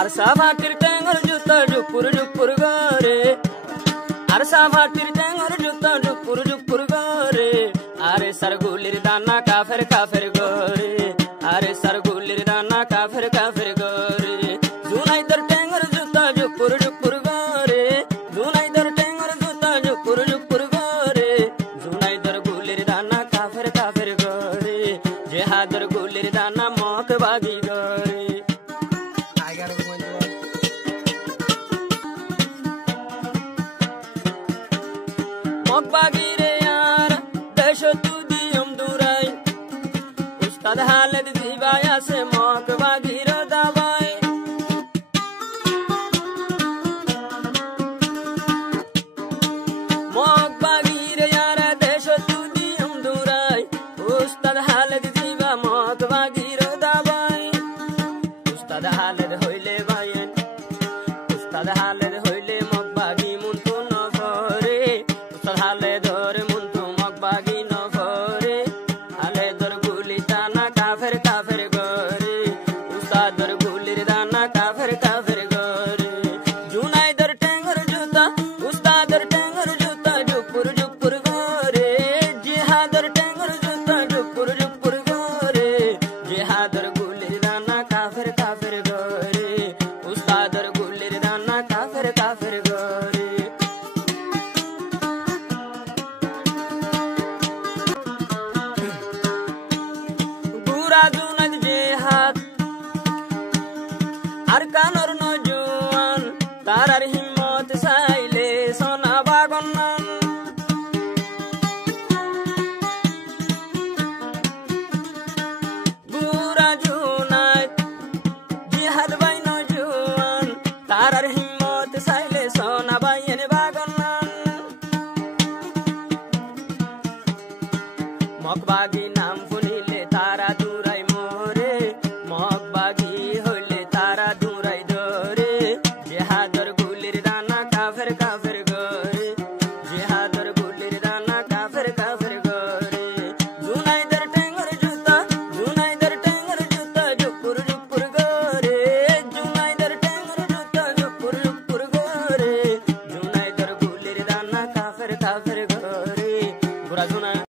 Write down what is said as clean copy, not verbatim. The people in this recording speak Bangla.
আরসা ভাটির টেঙ্গর জুতা জুপুর জুপুর করে আরসা ভাটির টেঙ্গর জুতা জুপুর জুপুর করে আরে সরগুলির দানা কাফের কাফের করে আরে সরগুলির দানা কাফের কাফের করে জুনাইদার টেঙ্গর জুতা জুপুর জুপুর করে জুনাইদার টেঙ্গর জুতা জুপুর জুপুর করে জুনাইদার গুলির দানা কাফের কাফের করে জেহাদের গুলির দানা মক বাগি করে বাগিরে আর দেশ তুদি দুরাই উস্তাদ হালেদ জিবাই আছে মক বাগির দাবাই মক বাগিরে আর দেশ তুদি দুরাই উস্তাদ হালেদ জিবা মক বাগির দাবাই উস্তাদ হালেদ হইলে বাইন উস্তাদ হালেদ হইলে মক বাগি মুন্তু নফরে হালে ধর মুন্তু মক বাগি নফরে হালে ধর গুলি দানা কাফের কাফের করে উস্তাদর গুলির দানা কাফের কাফের করে জুনাইদার টেঙ্গর জুতা উস্তাদর টেঙ্গর জুতা জুপুর জুপুর করে জিহাদর টেঙ্গর জুতা জুপুর জুপুর করে জিহাদর গুলির দানা কাফের কাফের করে উস্তাদর গুলির দানা কাফের কাফের করে জুনাইদ জেহাদ আর কানর নজওয়ান তারার হিম্মত চাইলে সোনা বাগনান বুড়া জুনাইদ জেহাদ বাই নজওয়ান তারার হিম্মত চাইলে সোনা বাইন বাগনান মক বাগি নাম শুনিলে তারা দুরাই মোরে মক বাগি হইলে তারা দুরাই ধরে জেহাদর গুলির দানা কাফের কাফের